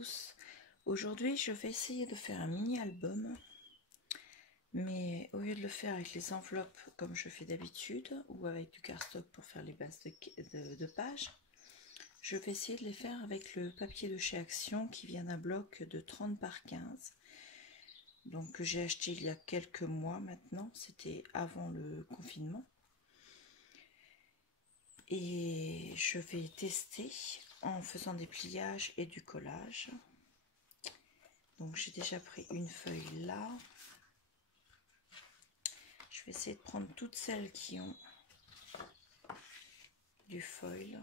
tous. Aujourd'hui, je vais essayer de faire un mini-album, mais au lieu de le faire avec les enveloppes comme je fais d'habitude, ou avec du cardstock pour faire les bases de pages, je vais essayer de les faire avec le papier de chez Action qui vient d'un bloc de 30 par 15. Donc que j'ai acheté il y a quelques mois maintenant, c'était avant le confinement. Et je vais tester en faisant des pliages et du collage. Donc j'ai déjà pris une feuille là. Je vais essayer de prendre toutes celles qui ont du foil.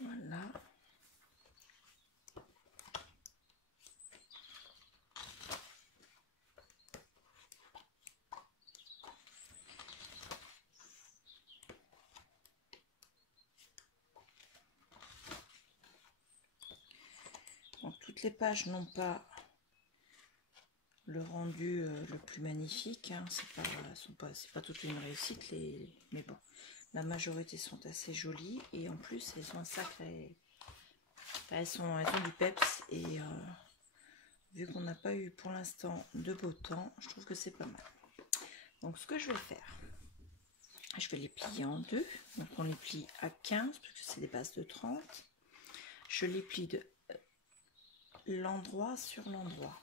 Voilà. Donc, toutes les pages n'ont pas le rendu le plus magnifique, hein. C'est pas toute une réussite, mais bon, la majorité sont assez jolies et en plus elles ont un sacré, elles ont du peps et vu qu'on n'a pas eu pour l'instant de beau temps, je trouve que c'est pas mal. Donc ce que je vais faire, je vais les plier en deux. Donc on les plie à 15 parce que c'est des bases de 30. Je les plie de l'endroit sur l'endroit.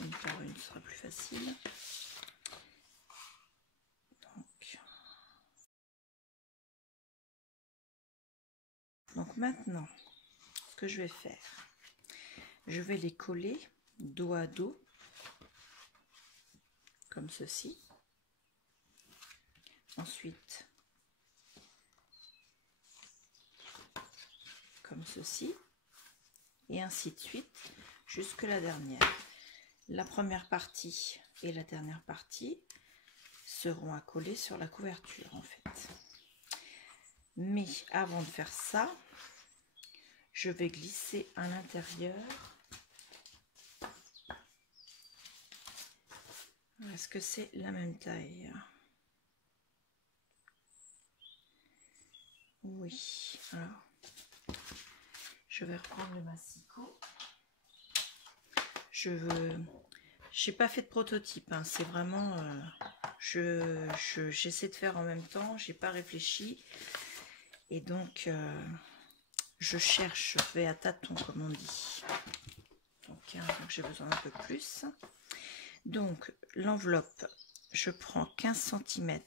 Une par une sera plus facile. Donc maintenant, ce que je vais faire, je vais les coller dos à dos, comme ceci. Ensuite, comme ceci, et ainsi de suite, jusque la dernière. La première partie et la dernière partie seront à coller sur la couverture en fait. Mais avant de faire ça, je vais glisser à l'intérieur. Est-ce que c'est la même taille? Oui. Alors, je vais reprendre le massicot. J'ai pas fait de prototype, hein. C'est vraiment j'essaie de faire en même temps, j'ai pas réfléchi et donc je cherche, je vais à tâtons comme on dit. Donc j'ai besoin d'un peu plus. Donc l'enveloppe, je prends 15 cm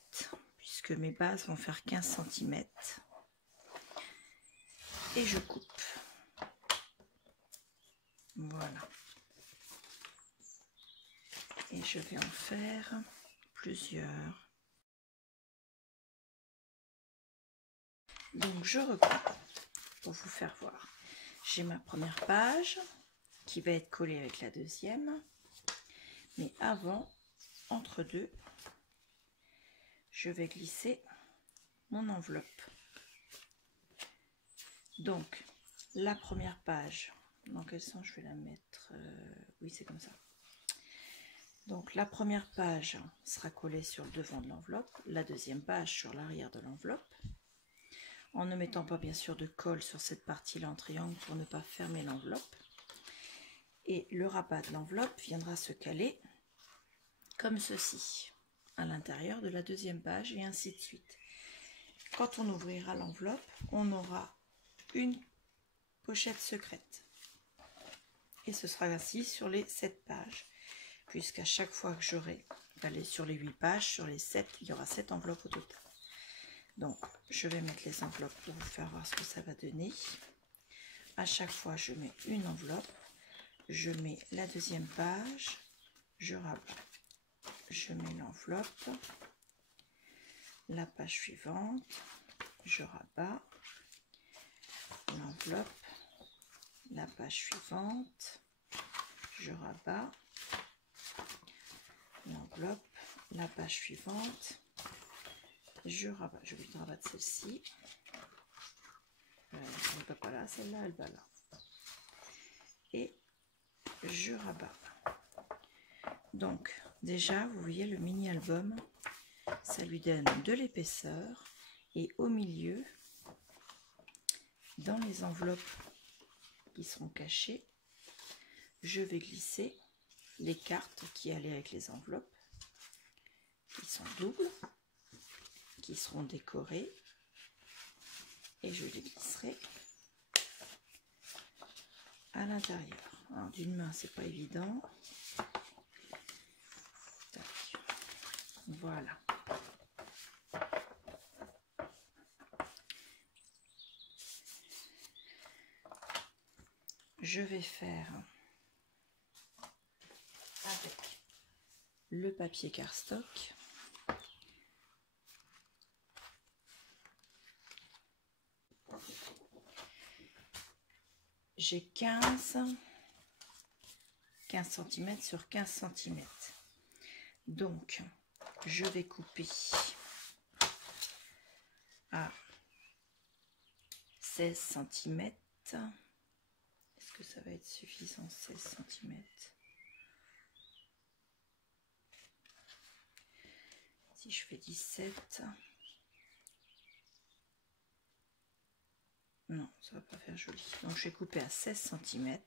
puisque mes bases vont faire 15 cm et je coupe. Voilà. Et je vais en faire plusieurs. Donc je recoupe pour vous faire voir. J'ai ma première page qui va être collée avec la deuxième. Mais avant, entre deux, je vais glisser mon enveloppe. Donc la première page, dans quel sens je vais la mettre? Oui, c'est comme ça. Donc la première page sera collée sur le devant de l'enveloppe, la deuxième page sur l'arrière de l'enveloppe, en ne mettant pas bien sûr de colle sur cette partie-là en triangle pour ne pas fermer l'enveloppe. Et le rabat de l'enveloppe viendra se caler comme ceci, à l'intérieur de la deuxième page et ainsi de suite. Quand on ouvrira l'enveloppe, on aura une pochette secrète. Et ce sera ainsi sur les 7 pages. Puisqu'à chaque fois que j'aurai allé sur les 8 pages, sur les 7, il y aura 7 enveloppes au total. Donc, je vais mettre les enveloppes pour vous faire voir ce que ça va donner. À chaque fois, je mets une enveloppe, je mets la deuxième page, je rabats, je mets l'enveloppe, la page suivante, je rabats, l'enveloppe, la page suivante, je rabats, l'enveloppe, l'enveloppe, la page suivante, je rabats, je vais rabattre celle-ci. Elle ne va pas là, celle-là, elle va là. Et je rabats. Donc, déjà, vous voyez le mini-album, ça lui donne de l'épaisseur. Et au milieu, dans les enveloppes qui seront cachées, je vais glisser les cartes qui allaient avec les enveloppes, qui sont doubles, qui seront décorées, et je les glisserai à l'intérieur. D'une main, c'est pas évident. Tac. Voilà. Je vais faire avec le papier cardstock j'ai 15 cm sur 15 cm. Donc, je vais couper à 16 cm. Est-ce que ça va être suffisant, 16 cm? Si je fais 17, non, ça va pas faire joli. Donc, je vais couper à 16 cm.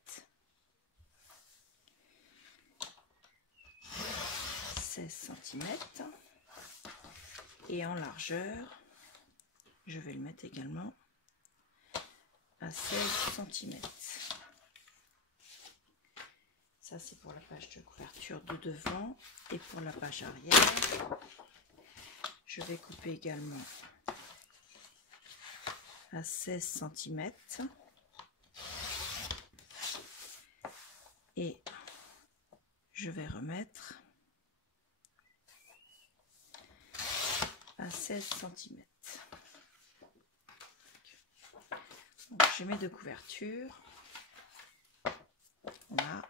16 cm. Et en largeur, je vais le mettre également à 16 cm. Ça, c'est pour la page de couverture de devant. Et pour la page arrière, je vais couper également à 16 cm. Et je vais remettre à 16 cm. Donc, j'ai mes deux couvertures. Là,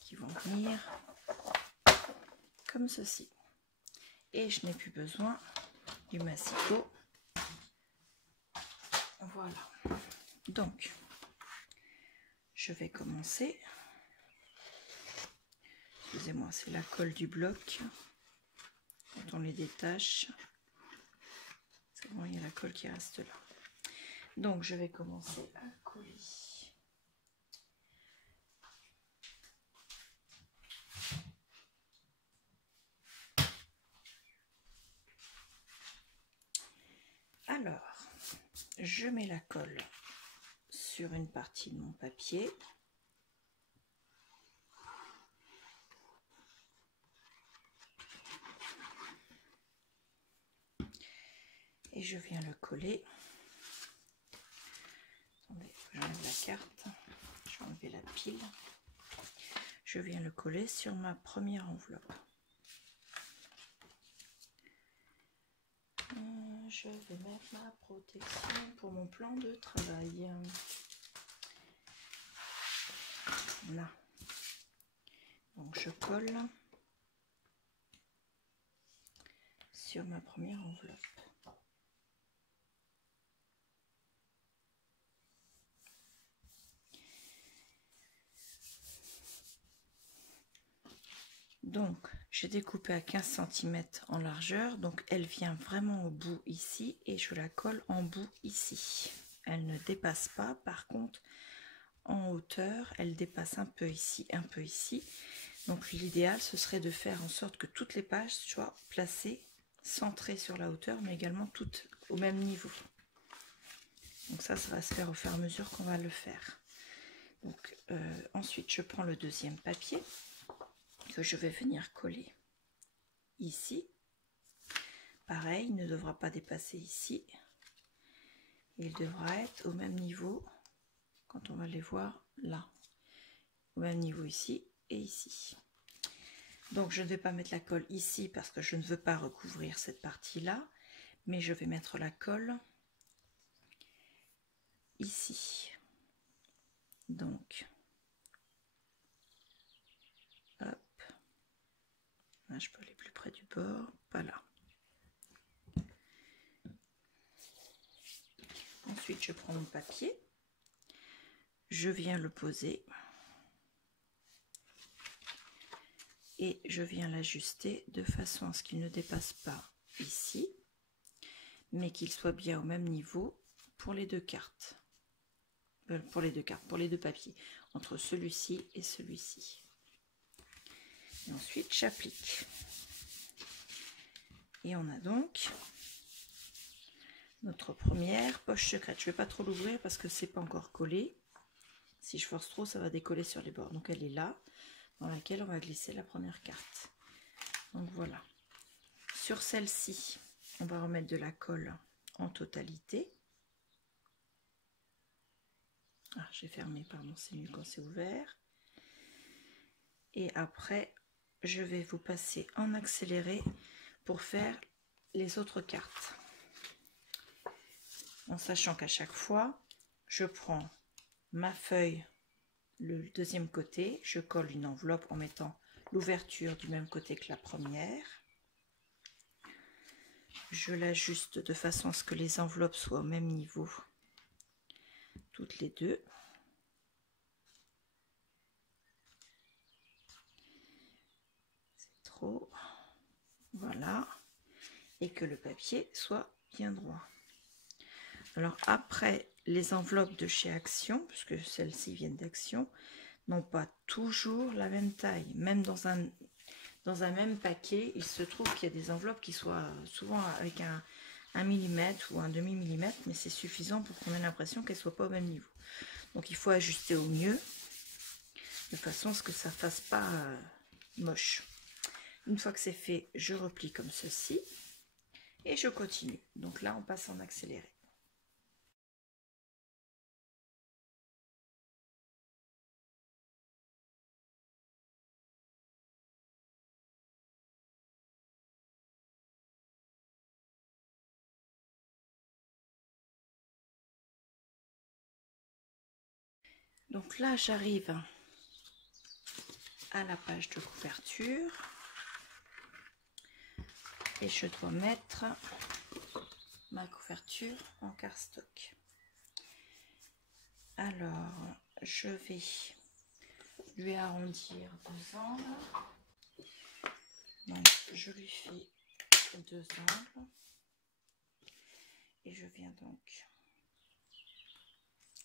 qui vont venir comme ceci. Et je n'ai plus besoin du massicot. Voilà. Donc, je vais commencer. Excusez-moi, c'est la colle du bloc. Quand on les détache, c'est bon, il y a la colle qui reste là. Donc, je vais commencer à coller. Alors, je mets la colle sur une partie de mon papier. Et je viens le coller. Attendez, j'enlève la carte. Je vais enlever la pile. Je viens le coller sur ma première enveloppe. Je vais mettre ma protection pour mon plan de travail. Là. Donc je colle sur ma première enveloppe. Donc j'ai découpé à 15 cm en largeur, donc elle vient vraiment au bout ici et je la colle en bout ici. Elle ne dépasse pas, par contre en hauteur elle dépasse un peu ici, un peu ici. Donc l'idéal ce serait de faire en sorte que toutes les pages soient placées, centrées sur la hauteur, mais également toutes au même niveau. Donc ça va se faire au fur et à mesure qu'on va le faire. Donc ensuite je prends le deuxième papier que je vais venir coller ici. Pareil, il ne devra pas dépasser ici. Il devra être au même niveau quand on va les voir là. Au même niveau ici et ici. Donc je ne vais pas mettre la colle ici parce que je ne veux pas recouvrir cette partie-là, mais je vais mettre la colle ici. Donc, hop. Là, je peux aller plus près du bord, pas là. Ensuite, je prends mon papier, je viens le poser et je viens l'ajuster de façon à ce qu'il ne dépasse pas ici, mais qu'il soit bien au même niveau pour les deux cartes. Pour les deux papiers, entre celui-ci et celui-ci. Et ensuite, j'applique. Et on a donc notre première poche secrète. Je ne vais pas trop l'ouvrir parce que c'est pas encore collé. Si je force trop, ça va décoller sur les bords. Donc elle est là, dans laquelle on va glisser la première carte. Donc voilà. Sur celle-ci, on va remettre de la colle en totalité. Ah, j'ai fermé, pardon, c'est mieux quand c'est ouvert. Et après, je vais vous passer en accéléré pour faire les autres cartes. En sachant qu'à chaque fois, je prends ma feuille, le deuxième côté, je colle une enveloppe en mettant l'ouverture du même côté que la première. Je l'ajuste de façon à ce que les enveloppes soient au même niveau, toutes les deux. C'est trop. Voilà. Et que le papier soit bien droit. Alors après, les enveloppes de chez Action, puisque celles-ci viennent d'Action, n'ont pas toujours la même taille. Même dans un même paquet, il se trouve qu'il y a des enveloppes qui soient souvent avec un millimètre ou un demi-millimètre, mais c'est suffisant pour qu'on ait l'impression qu'elles ne soient pas au même niveau. Donc il faut ajuster au mieux, de façon à ce que ça ne fasse pas moche. Une fois que c'est fait, je replie comme ceci et je continue. Donc là, on passe en accéléré. Donc là, j'arrive à la page de couverture et je dois mettre ma couverture en cardstock. Alors, je vais lui arrondir deux angles. Donc, je lui fais deux angles et je viens donc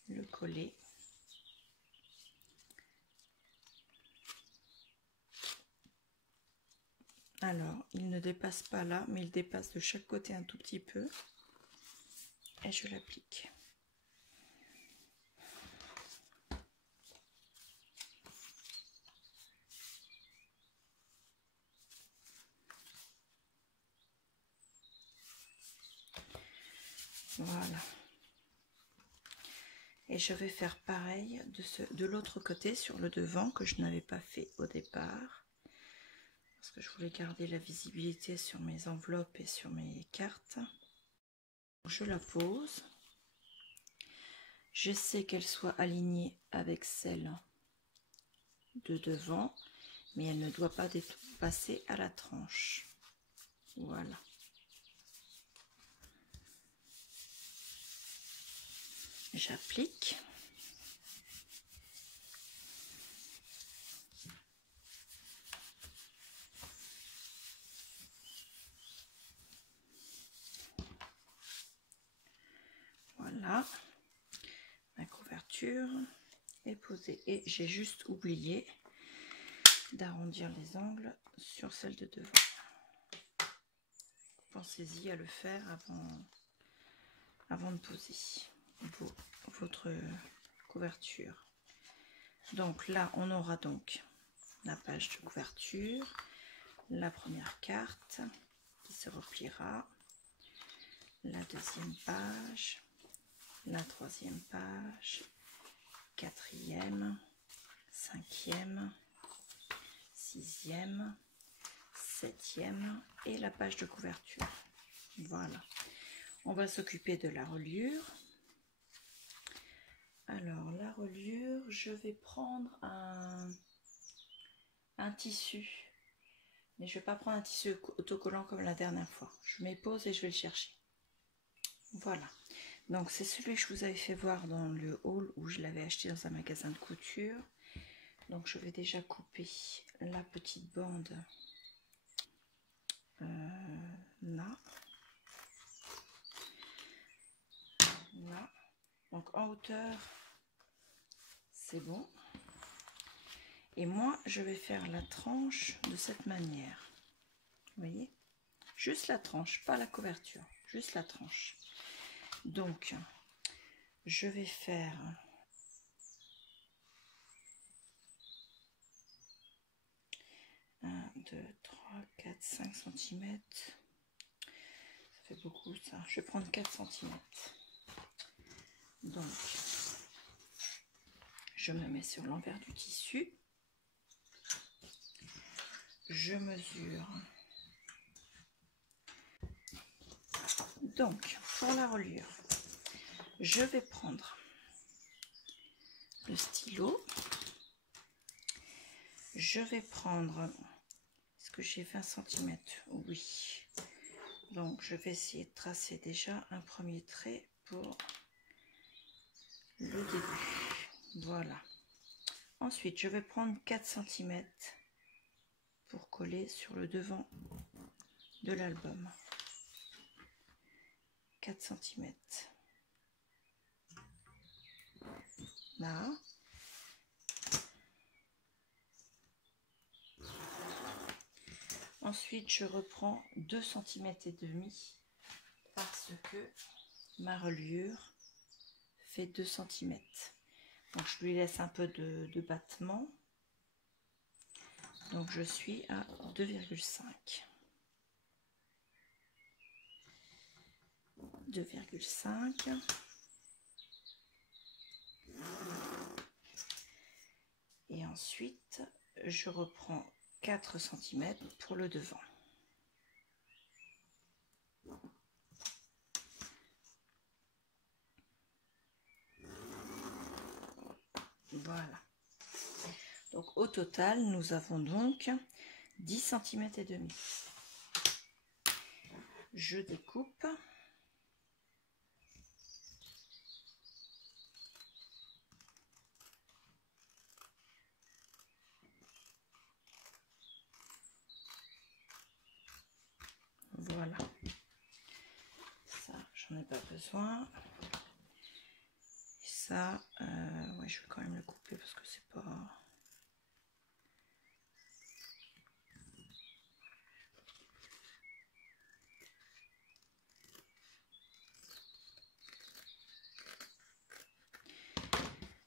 le coller. Alors, il ne dépasse pas là, mais il dépasse de chaque côté un tout petit peu. Et je l'applique. Voilà. Et je vais faire pareil de l'autre côté sur le devant que je n'avais pas fait au départ. Parce que je voulais garder la visibilité sur mes enveloppes et sur mes cartes. Je la pose. J'essaie qu'elle soit alignée avec celle de devant, mais elle ne doit pas passer à la tranche. Voilà. J'applique. Voilà. Ma couverture est posée. Et j'ai juste oublié d'arrondir les angles sur celle de devant. Pensez-y à le faire avant de poser votre couverture. Donc là, on aura donc la page de couverture, la première carte qui se repliera, la deuxième page, la troisième page, quatrième, cinquième, sixième, septième et la page de couverture. Voilà. On va s'occuper de la reliure. Alors la reliure, je vais prendre un tissu Mais je vais pas prendre un tissu autocollant comme la dernière fois. Je mets pause et je vais le chercher. Voilà. Donc c'est celui que je vous avais fait voir dans le haul où je l'avais acheté dans un magasin de couture. Donc je vais déjà couper la petite bande là. Là. Donc en hauteur, c'est bon. Et moi, je vais faire la tranche de cette manière. Vous voyez? Juste la tranche, pas la couverture. Juste la tranche. Donc, je vais faire 1, 2, 3, 4, 5 cm. Ça fait beaucoup ça. Je vais prendre 4 cm. Donc, je me mets sur l'envers du tissu. Je mesure. Donc, pour la reliure, je vais prendre le stylo. Je vais prendre, est-ce que j'ai 20 cm? Oui. Donc, je vais essayer de tracer déjà un premier trait pour le début. Voilà. Ensuite, je vais prendre 4 cm pour coller sur le devant de l'album. 4 cm. Là. Ensuite, je reprends 2 cm et demi parce que ma reliure fait 2 cm. Donc, je lui laisse un peu de battement. Donc, je suis à 2,5. 2,5. Et ensuite, je reprends 4 cm pour le devant. Voilà. Donc au total, nous avons donc 10 cm et demi. Je découpe. Voilà. Ça, j'en ai pas besoin. Et ça, ouais, je vais quand même le couper parce que c'est pas...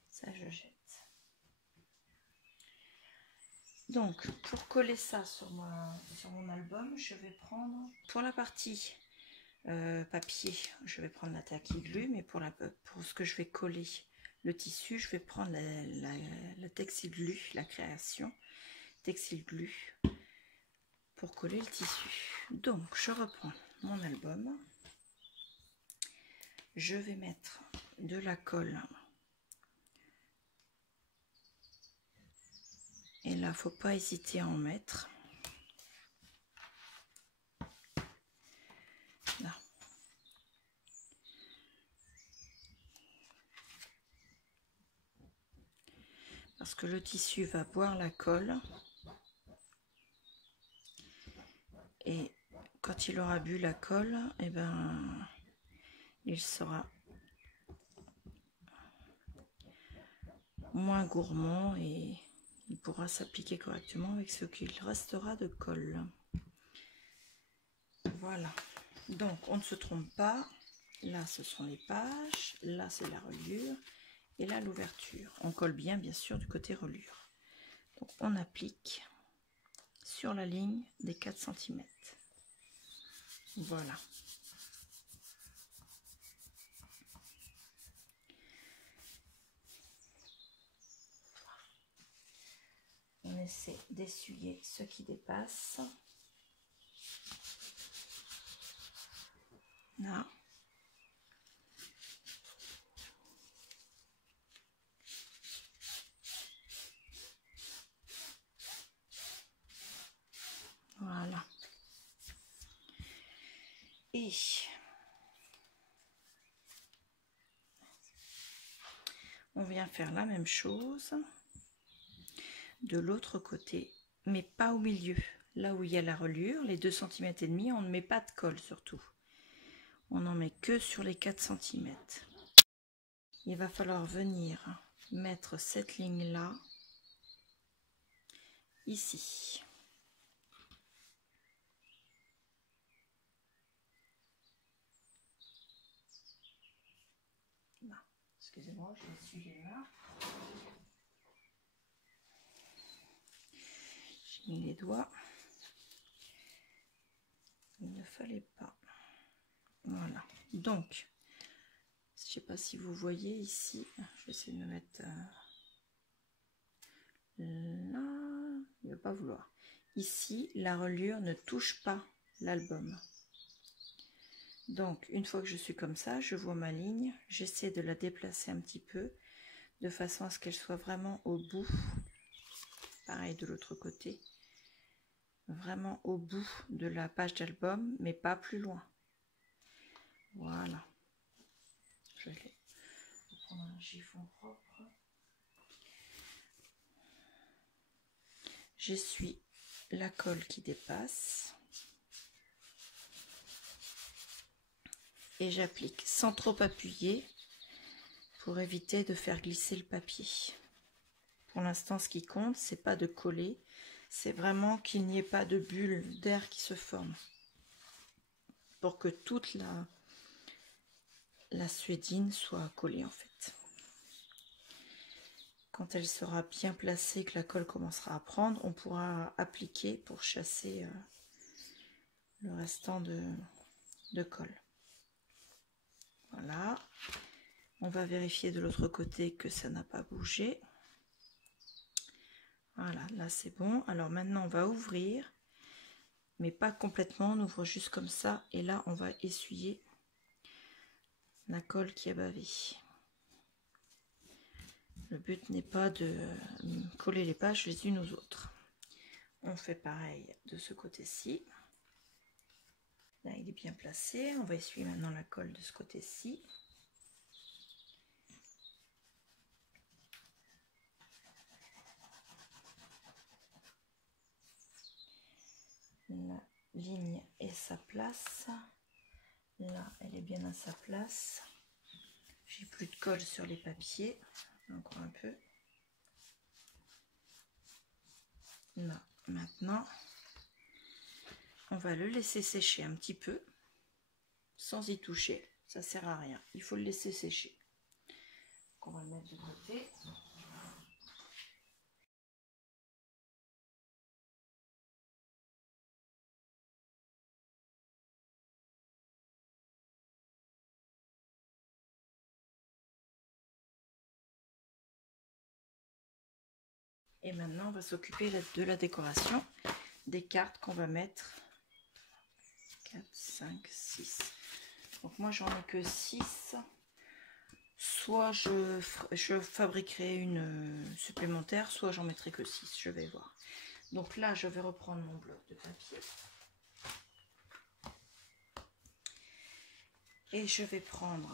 Ça, je jette. Donc, pour coller ça sur mon album, je vais prendre, pour la partie papier, je vais prendre la tacky glue, mais pour ce que je vais coller le tissu, je vais prendre la textile glue, la création textile glue, pour coller le tissu. Donc, je reprends mon album, je vais mettre de la colle. Et là, faut pas hésiter à en mettre. Là. Parce que le tissu va boire la colle. Et quand il aura bu la colle, eh ben, il sera moins gourmand et il pourra s'appliquer correctement avec ce qu'il restera de colle. Voilà. Donc, on ne se trompe pas. Là, ce sont les pages. Là, c'est la reliure. Et là, l'ouverture. On colle bien, bien sûr, du côté reliure. Donc, on applique sur la ligne des 4 cm. Voilà. On essaie d'essuyer ce qui dépasse. Là. Et on vient faire la même chose de l'autre côté, mais pas au milieu. Là où il y a la reliure, les 2,5 cm, on ne met pas de colle surtout. On n'en met que sur les 4 cm. Il va falloir venir mettre cette ligne-là, ici. Excusez-moi, je m'essuie les mains. J'ai mis les doigts. Il ne fallait pas. Voilà. Donc, je ne sais pas si vous voyez ici. Je vais essayer de me mettre là. Il ne va pas vouloir. Ici, la reliure ne touche pas l'album. Donc, une fois que je suis comme ça, je vois ma ligne. J'essaie de la déplacer un petit peu, de façon à ce qu'elle soit vraiment au bout. Pareil de l'autre côté. Vraiment au bout de la page d'album, mais pas plus loin. Voilà. Je vais prendre un chiffon propre. J'essuie la colle qui dépasse. Et j'applique sans trop appuyer pour éviter de faire glisser le papier. Pour l'instant, ce qui compte, c'est pas de coller, c'est vraiment qu'il n'y ait pas de bulle d'air qui se forme. Pour que toute la suédine soit collée en fait. Quand elle sera bien placée, que la colle commencera à prendre, on pourra appliquer pour chasser le restant de colle. Voilà. On va vérifier de l'autre côté que ça n'a pas bougé. Voilà, là c'est bon. Alors maintenant on va ouvrir, mais pas complètement, on ouvre juste comme ça. Et là on va essuyer la colle qui a bavé. Le but n'est pas de coller les pages les unes aux autres. On fait pareil de ce côté-ci. Là il est bien placé. On va essuyer maintenant la colle de ce côté-ci. La ligne est sa place. Là, elle est bien à sa place. J'ai plus de colle sur les papiers. Encore un peu. Là, maintenant, on va le laisser sécher un petit peu, sans y toucher. Ça sert à rien. Il faut le laisser sécher. Donc, on va le mettre de côté. Et maintenant, on va s'occuper de la décoration des cartes qu'on va mettre. 4, 5, 6. Donc moi, j'en ai que 6. Soit je fabriquerai une supplémentaire, soit j'en mettrai que 6. Je vais voir. Donc là, je vais reprendre mon bloc de papier. Et je vais prendre...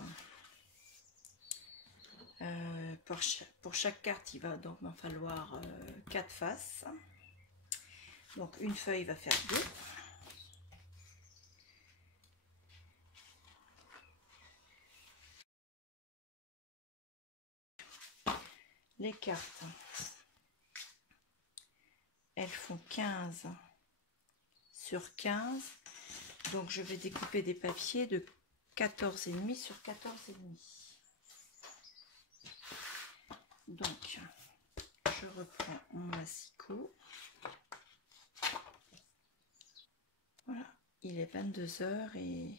pour chaque carte, il va donc m'en falloir 4 faces. Donc une feuille va faire 2. Les cartes, elles font 15 sur 15. Donc je vais découper des papiers de 14,5 sur 14,5. Donc je reprends mon massicot. Voilà, il est 22 h et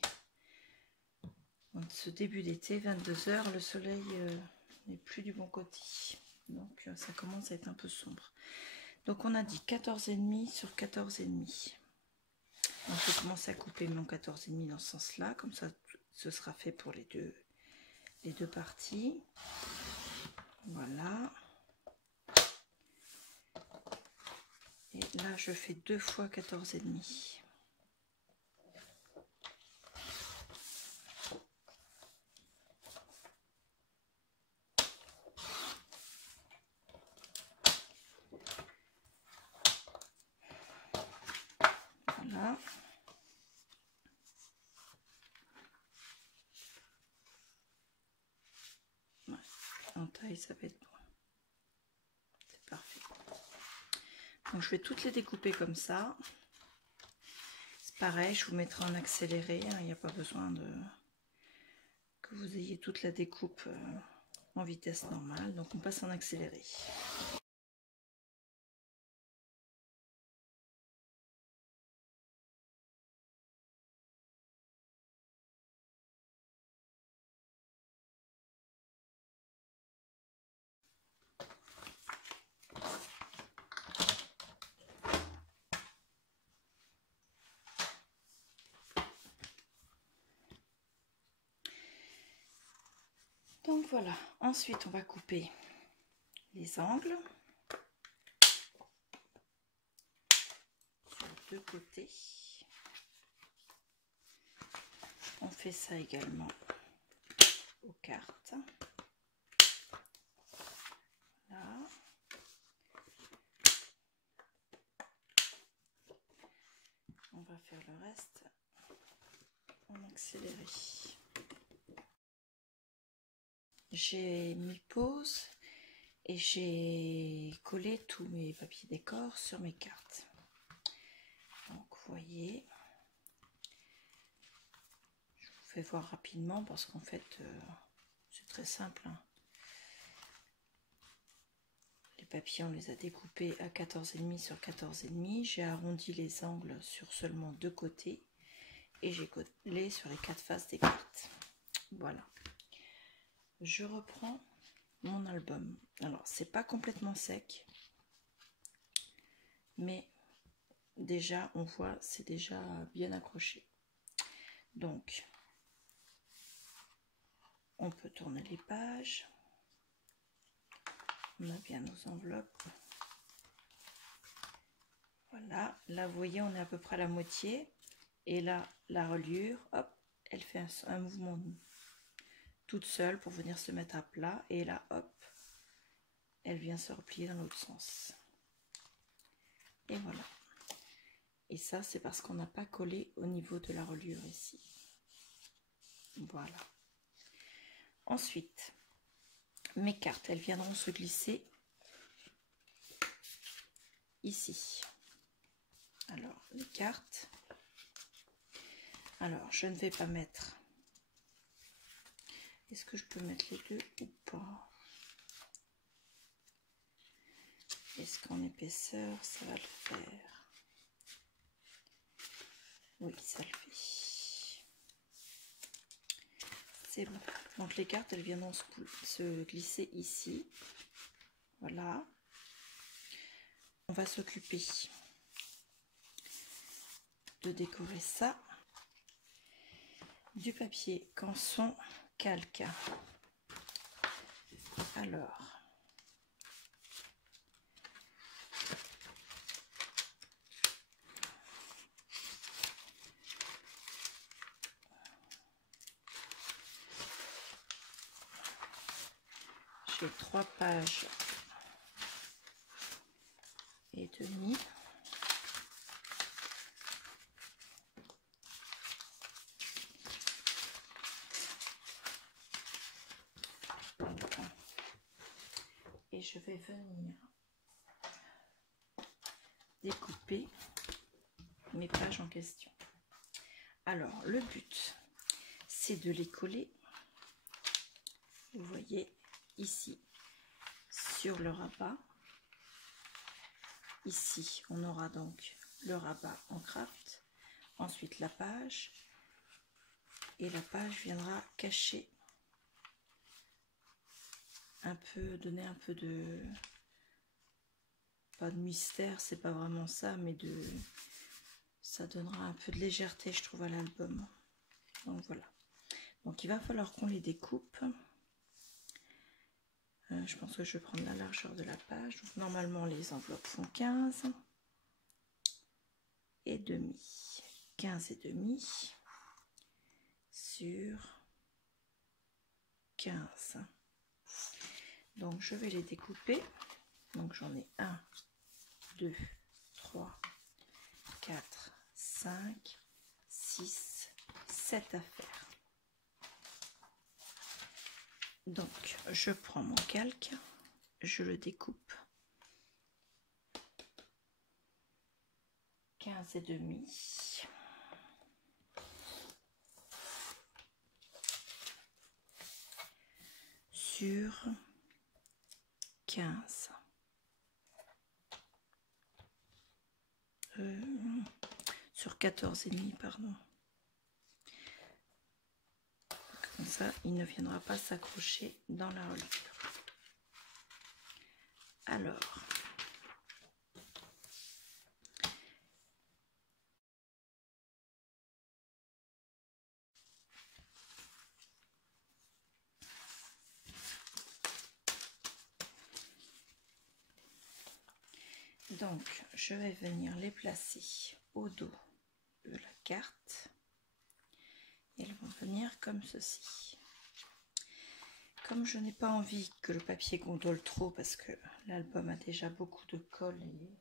ce début d'été, 22 h, le soleil n'est plus du bon côté. Donc ça commence à être un peu sombre. Donc on a dit 14,5 sur 14,5. Donc je vais commencer à couper mon 14,5 dans ce sens-là, comme ça ce sera fait pour les deux parties. Voilà. Et là je fais 2 fois 14,5. Voilà. Ouais, en taille, ça va être bon. C'est parfait. Donc je vais toutes les découper comme ça. C'est pareil, je vous mettrai en accéléré. Hein, il n'y a pas besoin de que vous ayez toute la découpe en vitesse normale. Donc on passe en accéléré. Donc voilà, ensuite on va couper les angles sur deux côtés. On fait ça également aux cartes. Là. On va faire le reste en accéléré. J'ai mis pause et j'ai collé tous mes papiers décor sur mes cartes. Donc vous voyez, je vous fais voir rapidement parce qu'en fait c'est très simple. Hein. Les papiers on les a découpés à 14,5 sur 14,5. J'ai arrondi les angles sur seulement deux côtés et j'ai collé sur les quatre faces des cartes. Voilà. Je reprends mon album. Alors c'est pas complètement sec, mais déjà on voit c'est déjà bien accroché. Donc on peut tourner les pages. On a bien nos enveloppes. Voilà, là vous voyez on est à peu près à la moitié et là la reliure, hop, elle fait un mouvement toute seule pour venir se mettre à plat et là hop, elle vient se replier dans l'autre sens. Et voilà. Et ça c'est parce qu'on n'a pas collé au niveau de la reliure ici. Voilà. Ensuite, mes cartes, elles viendront se glisser ici. Alors, les cartes. Alors, je ne vais pas mettre... Est-ce que je peux mettre les deux ou pas? Est-ce qu'en épaisseur, ça va le faire? Oui, ça le fait. C'est bon. Donc, les cartes, elles viendront se glisser ici. Voilà. On va s'occuper de décorer ça. Du papier canson calque. Alors, j'ai 3 pages et demie. Et je vais venir découper mes pages en question. Alors, le but, c'est de les coller, vous voyez, ici, sur le rabat. Ici, on aura donc le rabat en craft, ensuite la page, et la page viendra cacher un peu, donner un peu de, pas de mystère, c'est pas vraiment ça, mais de, ça donnera un peu de légèreté, je trouve, à l'album. Donc voilà. Donc il va falloir qu'on les découpe. Je pense que je vais prendre la largeur de la page. Donc, normalement, les enveloppes font 15 et demi. 15 et demi sur 15. Donc je vais les découper. Donc j'en ai 1, 2, 3, 4, 5, 6, 7 à faire. Donc, je prends mon calque, je le découpe 15 et demi. Sur 15. Sur 14 et demi, pardon. Comme ça, il ne viendra pas s'accrocher dans la reliure. Alors, donc, je vais venir les placer au dos de la carte. Elles vont venir comme ceci. Comme je n'ai pas envie que le papier gondole trop parce que l'album a déjà beaucoup de colle et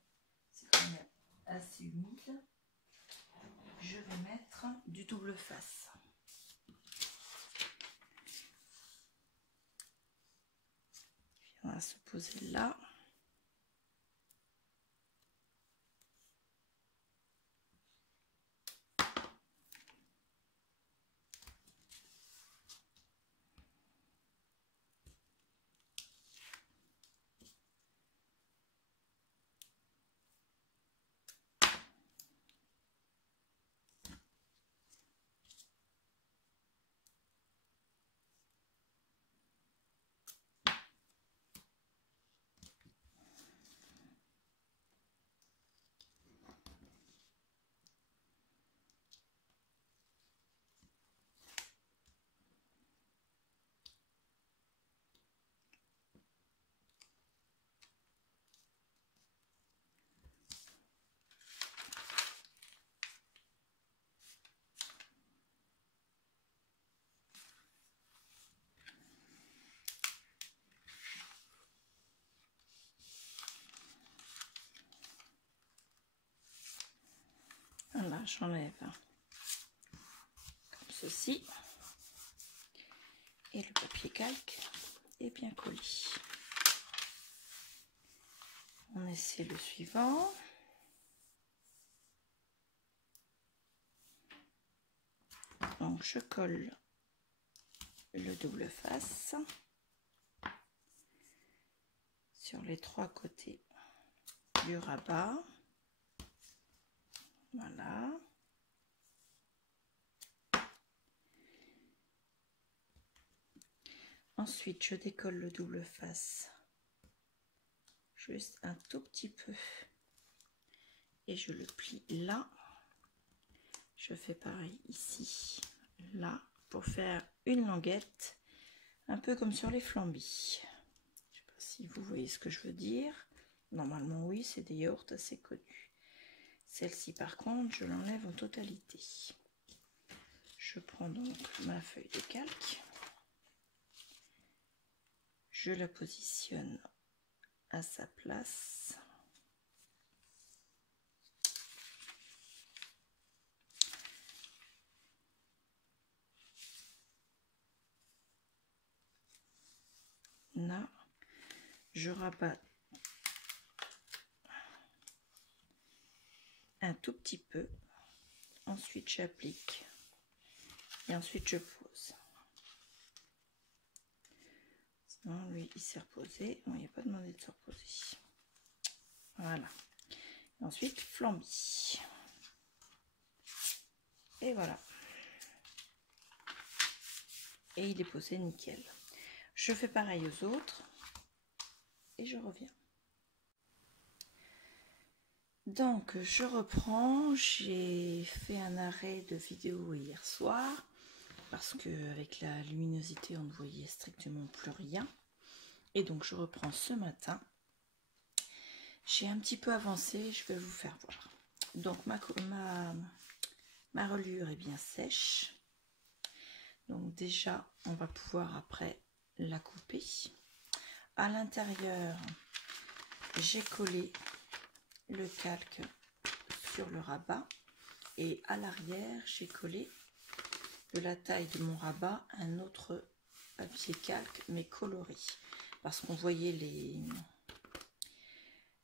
c'est quand même assez humide, je vais mettre du double face. On va se poser là. Voilà, j'enlève comme ceci. Et le papier calque est bien collé. On essaie le suivant. Donc je colle le double face sur les trois côtés du rabat. Voilà. Ensuite, je décolle le double face juste un tout petit peu et je le plie là. Je fais pareil ici, là, pour faire une languette, un peu comme sur les flambis. Je ne sais pas si vous voyez ce que je veux dire. Normalement, oui, c'est des yaourts assez connus. Celle-ci, par contre, je l'enlève en totalité. Je prends donc ma feuille de calque. Je la positionne à sa place. Là, je rabats un tout petit peu. Ensuite, j'applique et ensuite je pose. Sinon, lui, il s'est reposé. Non, il n'y a pas demandé de se reposer. Voilà. Et ensuite, flambi. Et voilà. Et il est posé nickel. Je fais pareil aux autres. Et je reviens. Donc, je reprends. J'ai fait un arrêt de vidéo hier soir. Parce qu'avec la luminosité, on ne voyait strictement plus rien. Et donc, je reprends ce matin. J'ai un petit peu avancé. Je vais vous faire voir. Donc, ma reliure est bien sèche. Donc déjà, on va pouvoir après la couper. À l'intérieur, j'ai collé le calque sur le rabat. Et à l'arrière, j'ai collé de la taille de mon rabat un autre papier calque mais coloré. Parce qu'on voyait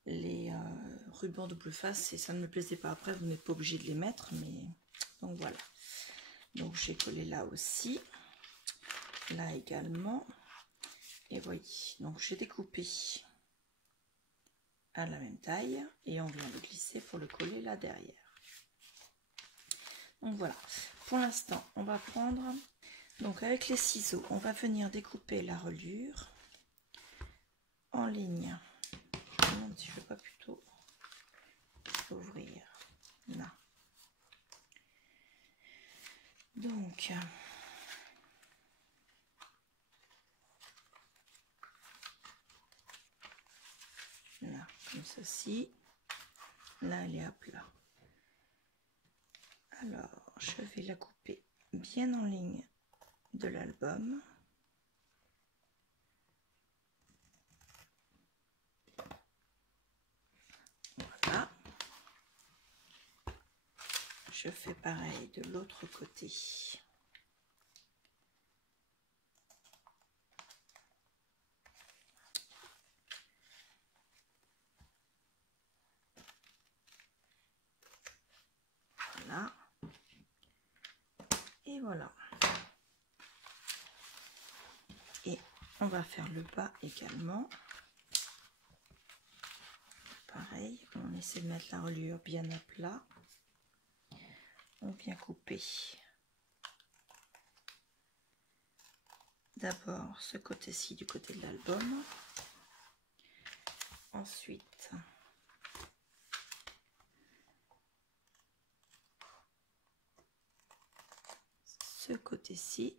les rubans double face et ça ne me plaisait pas. Après, vous n'êtes pas obligé de les mettre, mais donc voilà. Donc j'ai collé là aussi, là également. Et voyez, donc j'ai découpé à la même taille et on vient le glisser pour le coller là derrière. Donc voilà, pour l'instant on va prendre, donc avec les ciseaux on va venir découper la reliure en ligne. Je me demande si je ne vais pas plutôt ouvrir là. Donc là, comme ceci. Là, elle est à plat. Alors, je vais la couper bien en ligne de l'album. Voilà. Je fais pareil de l'autre côté. Voilà. Et voilà. Et on va faire le bas également. Pareil, on essaie de mettre la reliure bien à plat. On vient couper d'abord ce côté-ci du côté de l'album. Ensuite, ce côté-ci.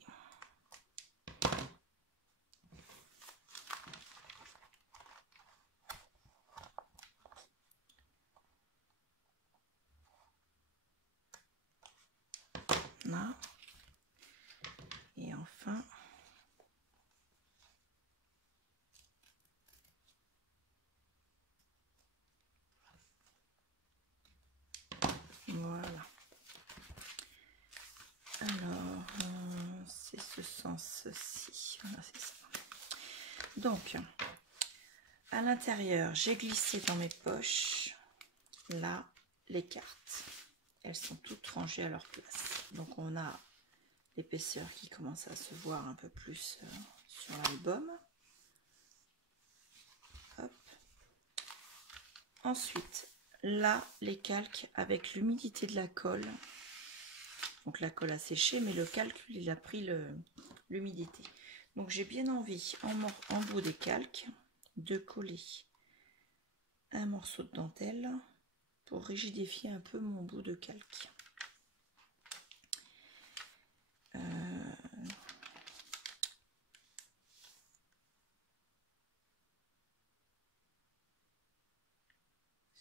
Là. Et enfin, voilà. Alors, c'est ce sens-ci. Voilà, c'est ça. Donc, à l'intérieur, j'ai glissé dans mes poches, là, les cartes. Elles sont toutes rangées à leur place. Donc, on a l'épaisseur qui commence à se voir un peu plus sur l'album. Ensuite, là, les calques avec l'humidité de la colle. Donc, la colle a séché, mais le calque, il a pris l'humidité. Donc, j'ai bien envie, en bout des calques, de coller un morceau de dentelle pour rigidifier un peu mon bout de calque.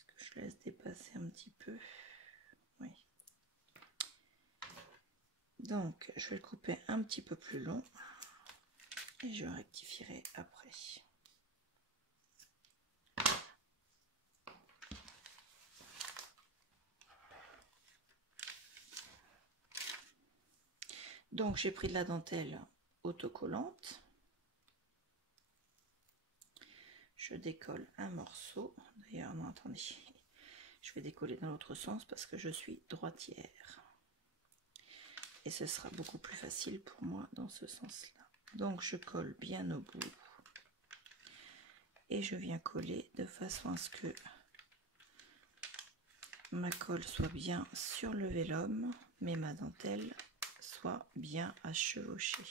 Est-ce que je laisse dépasser un petit peu? Oui. Donc, je vais le couper un petit peu plus long et je rectifierai après. Donc, j'ai pris de la dentelle autocollante. Je décolle un morceau. D'ailleurs, non, attendez. Je vais décoller dans l'autre sens parce que je suis droitière. Et ce sera beaucoup plus facile pour moi dans ce sens-là. Donc, je colle bien au bout. Et je viens coller de façon à ce que ma colle soit bien sur le vélum, mais ma dentelle soit bien à chevaucher.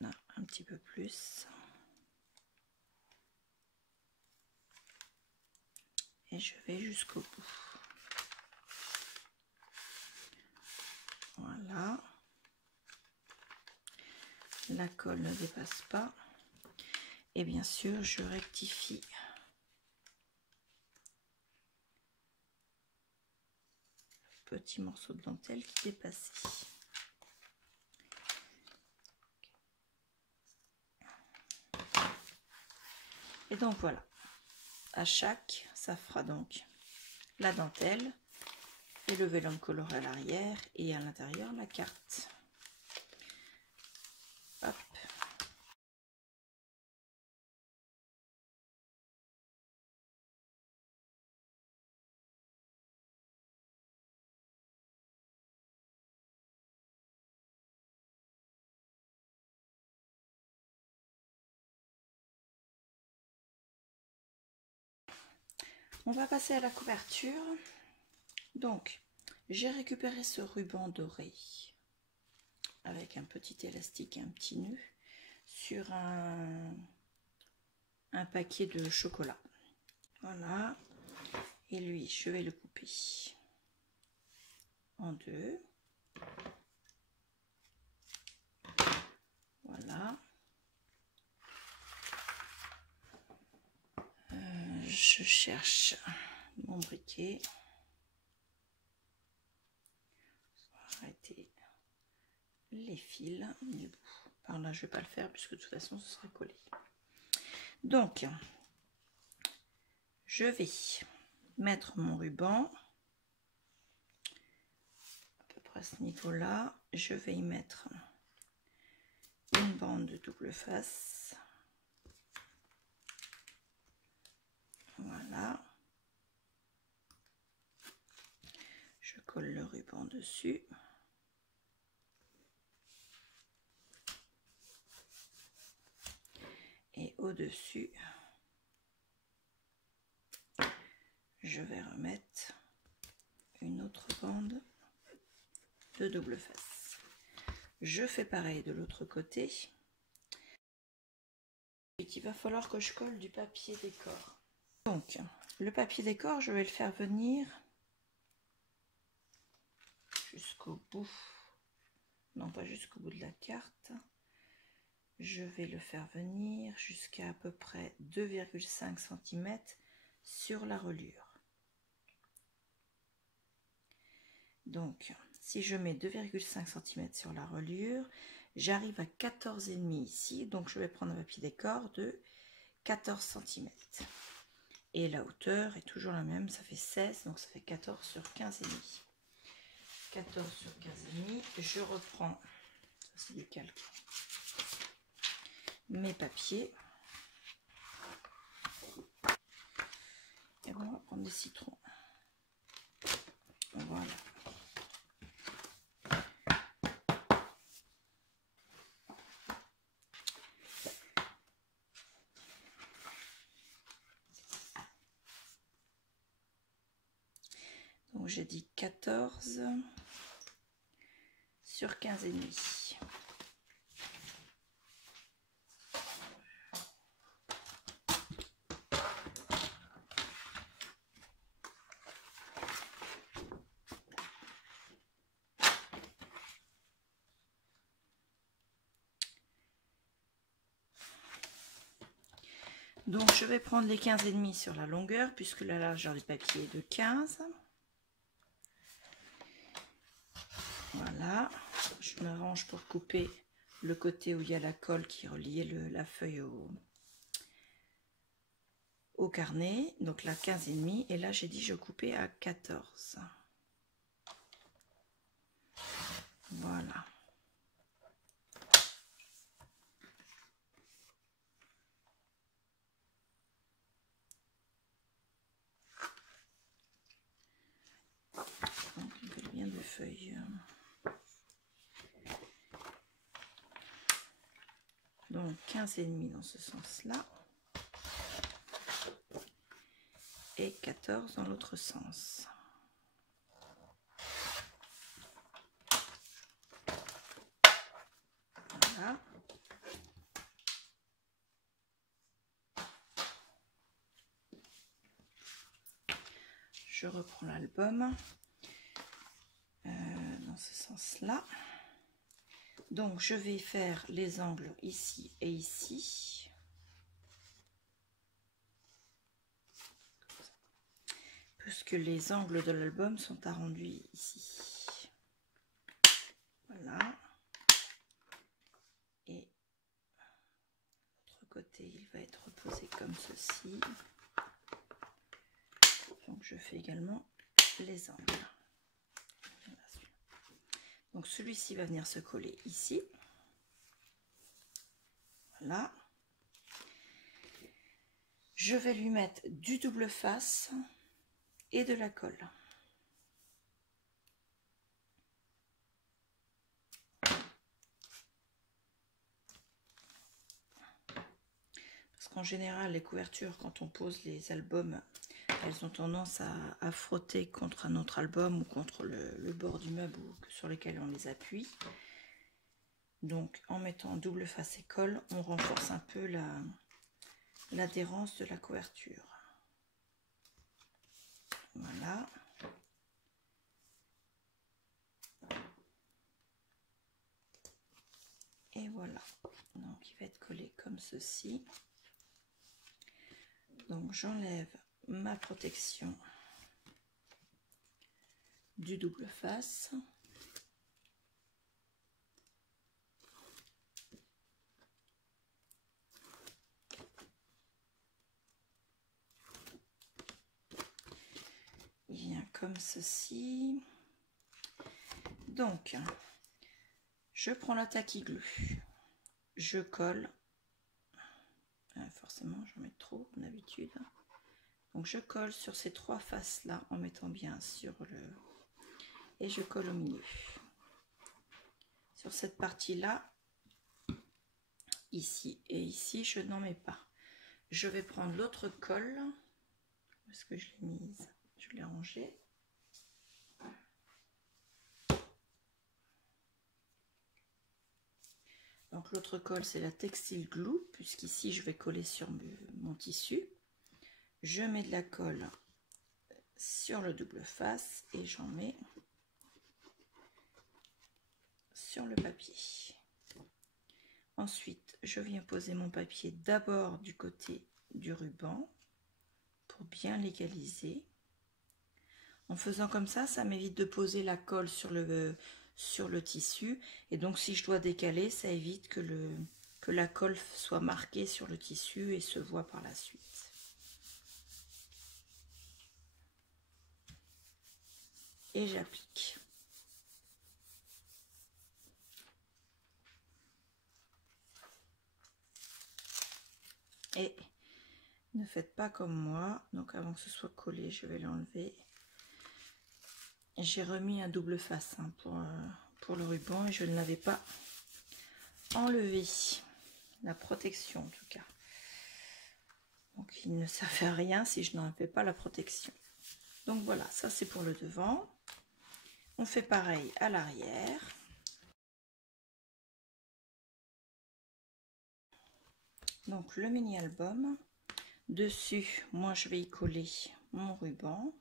Là, un petit peu plus. Et je vais jusqu'au bout. Voilà. La colle ne dépasse pas. Et bien sûr, je rectifie le petit morceau de dentelle qui dépassait. Et donc voilà, à chaque, ça fera donc la dentelle et le vélum coloré à l'arrière et à l'intérieur la carte. Hop. On va passer à la couverture. Donc, j'ai récupéré ce ruban doré avec un petit élastique et un petit nœud sur un paquet de chocolat. Voilà. Et lui, je vais le couper en deux. Voilà. Je cherche mon briquet. Arrêter les fils du bout. Par là, je vais pas le faire puisque de toute façon, ce sera collé. Donc, je vais mettre mon ruban à peu près à ce niveau-là. Je vais y mettre une bande de double face. Voilà. Je colle le ruban dessus. Et au-dessus, je vais remettre une autre bande de double face. Je fais pareil de l'autre côté. Et il va falloir que je colle du papier décor. Donc, le papier décor, je vais le faire venir jusqu'au bout. Non, pas jusqu'au bout de la carte. Je vais le faire venir jusqu'à peu près 2,5 cm sur la reliure. Donc, si je mets 2,5 cm sur la reliure, j'arrive à 14,5 ici. Donc, je vais prendre un papier décor de 14 cm. Et la hauteur est toujours la même, ça fait 16, donc ça fait 14 sur 15,5. 14 sur 15,5. Je reprends, ça c'est du calque, mes papiers. Et on va prendre des citrons. Voilà. Donc j'ai dit 14 sur 15,5. Donc je vais prendre les 15,5 sur la longueur puisque la largeur du papier est de 15. Voilà, je m'arrange pour couper le côté où il y a la colle qui reliait la feuille au carnet. Donc là 15,5 et là j'ai dit je coupais à 14. Voilà. Donc une belle bien de feuilles. Donc 15,5 dans ce sens-là. Et 14 dans l'autre sens. Voilà. Je reprends l'album dans ce sens-là. Donc je vais faire les angles ici et ici. Puisque les angles de l'album sont arrondis ici. Voilà. Et l'autre côté. côté, il va être posé comme ceci. Donc je fais également les angles. Donc celui-ci va venir se coller ici. Voilà. Je vais lui mettre du double face et de la colle. Parce qu'en général, les couvertures, quand on pose les albums, elles ont tendance à frotter contre un autre album ou contre le bord du meuble sur lequel on les appuie. Donc en mettant double face et colle, on renforce un peu l'adhérence de la couverture. Voilà. Et voilà. Donc il va être collé comme ceci. Donc j'enlève ma protection du double face. Il vient comme ceci. Donc, je prends la tacky glue, je colle. Forcément, j'en mets trop d'habitude. Donc, je colle sur ces trois faces là en mettant bien sur le. Et je colle au milieu. Sur cette partie là, ici et ici, je n'en mets pas. Je vais prendre l'autre colle. Où est-ce que je l'ai mise? Je l'ai rangée. Donc l'autre colle, c'est la textile glue, puisqu'ici je vais coller sur mon tissu. Je mets de la colle sur le double face et j'en mets sur le papier. Ensuite, je viens poser mon papier d'abord du côté du ruban pour bien l'égaliser. En faisant comme ça, ça m'évite de poser la colle sur le tissu. Et donc, si je dois décaler, ça évite que la colle soit marquée sur le tissu et se voit par la suite. Et j'applique. Et ne faites pas comme moi. Donc, avant que ce soit collé, je vais l'enlever. J'ai remis un double face hein, pour le ruban et je ne l'avais pas enlevé. La protection en tout cas. Donc il ne servait à rien si je n'enlevais pas la protection. Donc voilà, ça c'est pour le devant. On fait pareil à l'arrière. Donc le mini album. Dessus, moi je vais y coller mon ruban.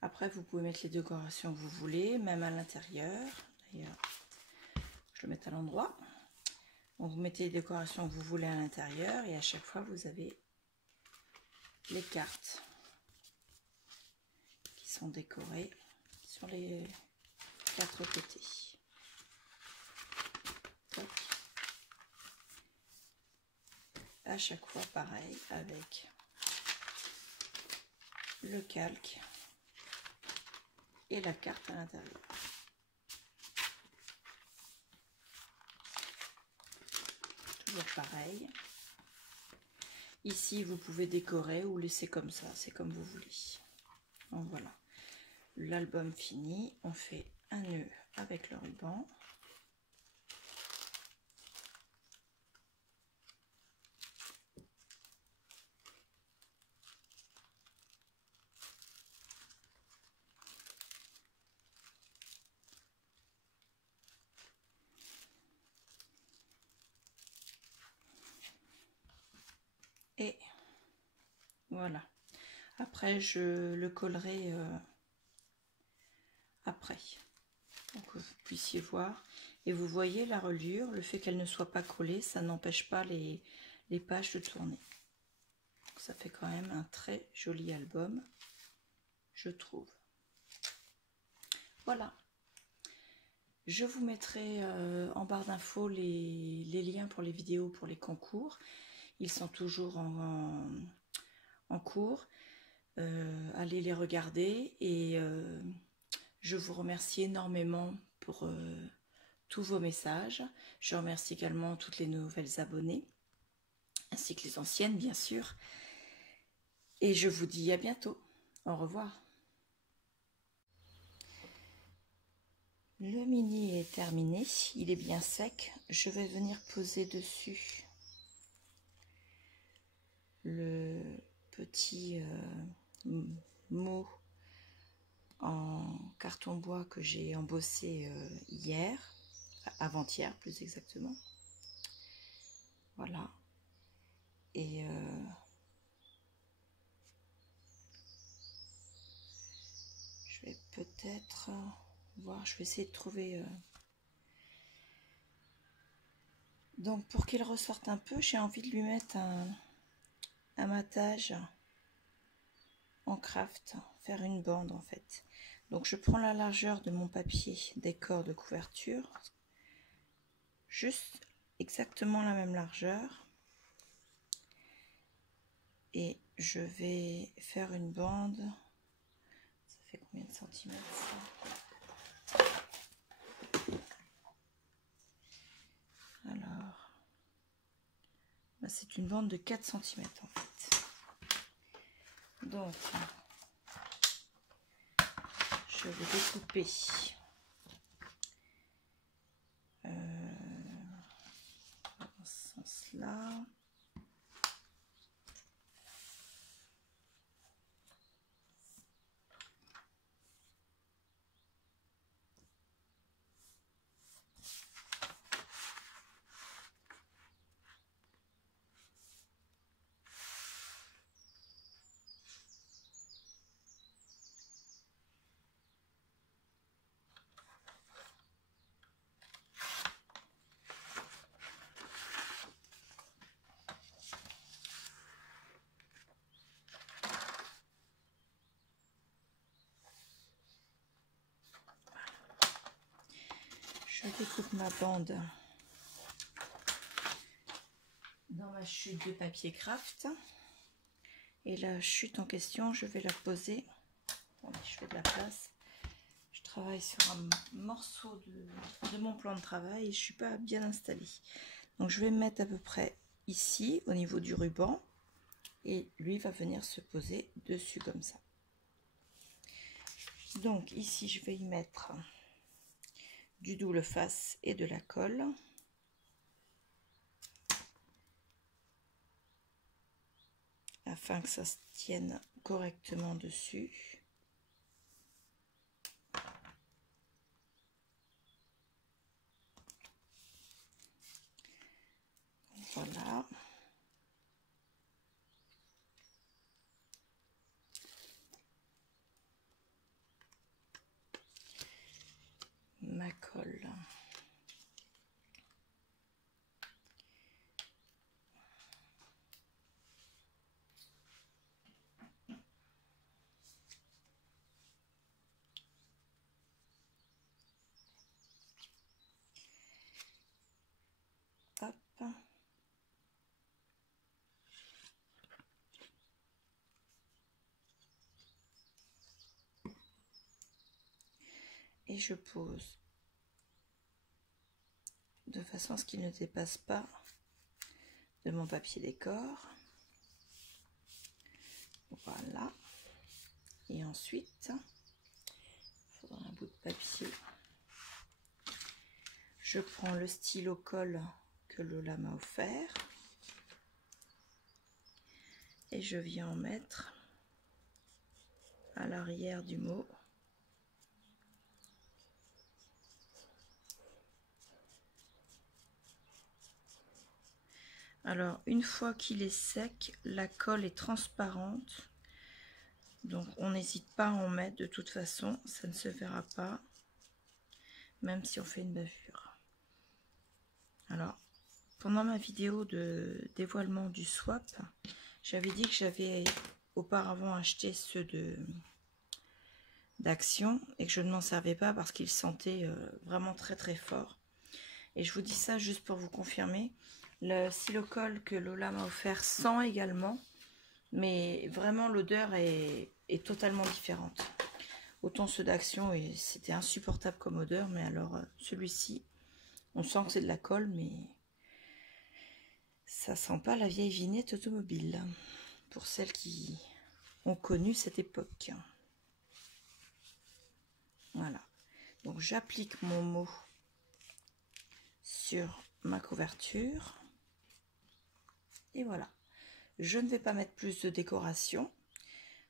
Après, vous pouvez mettre les décorations que vous voulez, même à l'intérieur. D'ailleurs, je le mets à l'endroit. Donc, vous mettez les décorations que vous voulez à l'intérieur et à chaque fois, vous avez les cartes qui sont décorées sur les 4 côtés. Donc, à chaque fois, pareil, avec le calque et la carte à l'intérieur. Toujours pareil. Ici, vous pouvez décorer ou laisser comme ça, c'est comme vous voulez. Donc voilà, l'album fini, on fait un nœud avec le ruban. Et voilà. Après, je le collerai après. Pour que vous puissiez voir. Et vous voyez la reliure, le fait qu'elle ne soit pas collée, ça n'empêche pas les pages de tourner. Donc, ça fait quand même un très joli album, je trouve. Voilà. Je vous mettrai en barre d'infos les liens pour les vidéos pour les concours. Ils sont toujours en cours. Allez les regarder et je vous remercie énormément pour tous vos messages. Je remercie également toutes les nouvelles abonnées, ainsi que les anciennes bien sûr. Et je vous dis à bientôt. Au revoir. Le mini est terminé, il est bien sec. Je vais venir poser dessus le petit mot en carton bois que j'ai embossé hier, avant-hier plus exactement. Voilà. Et je vais peut-être voir, je vais essayer de trouver... Donc pour qu'il ressorte un peu, j'ai envie de lui mettre un matage en craft, faire une bande en fait. Donc je prends la largeur de mon papier décor de couverture, juste exactement la même largeur, et je vais faire une bande. Ça fait combien de centimètres ça? Alors, bah, c'est une bande de 4 cm en fait. Donc je vais découper dans ce sens-là. Je découpe ma bande dans ma chute de papier craft. Et la chute en question, je vais la poser. Attendez, je fais de la place. Je travaille sur un morceau de mon plan de travail et je ne suis pas bien installée. Donc je vais me mettre à peu près ici, au niveau du ruban. Et lui va venir se poser dessus comme ça. Donc ici, je vais y mettre du double face et de la colle. Afin que ça se tienne correctement dessus. Voilà. Ma colle. Hop. Et je pose de façon à ce qu'il ne dépasse pas de mon papier décor. Voilà. Et ensuite, il faudra un bout de papier. Je prends le stylo colle que Lola m'a offert et je viens en mettre à l'arrière du mot. Alors une fois qu'il est sec, la colle est transparente, donc on n'hésite pas à en mettre, de toute façon ça ne se verra pas même si on fait une bavure. Alors pendant ma vidéo de dévoilement du swap, j'avais dit que j'avais auparavant acheté ceux d'action et que je ne m'en servais pas parce qu'il sentait vraiment très très fort. Et je vous dis ça juste pour vous confirmer. Le Silocol que Lola m'a offert sent également, mais vraiment l'odeur est totalement différente. Autant ceux d'Action, et c'était insupportable comme odeur, mais alors celui-ci, on sent que c'est de la colle, mais ça sent pas la vieille vinette automobile, pour celles qui ont connu cette époque. Voilà, donc j'applique mon mot sur ma couverture, et voilà. Je ne vais pas mettre plus de décoration,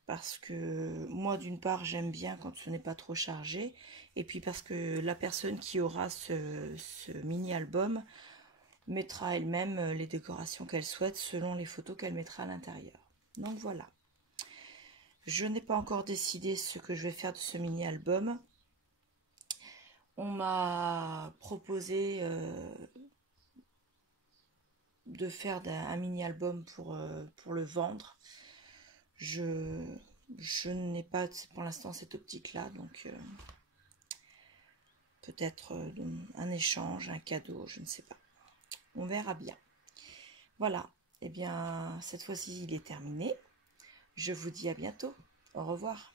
parce que moi d'une part j'aime bien quand ce n'est pas trop chargé, et puis parce que la personne qui aura ce mini album mettra elle-même les décorations qu'elle souhaite selon les photos qu'elle mettra à l'intérieur. Donc voilà, je n'ai pas encore décidé ce que je vais faire de ce mini album. On m'a proposé de faire un mini album pour le vendre. Je n'ai pas pour l'instant cette optique là, donc peut-être un échange, un cadeau, je ne sais pas, on verra bien. Voilà, et bien cette fois-ci il est terminé, je vous dis à bientôt, au revoir.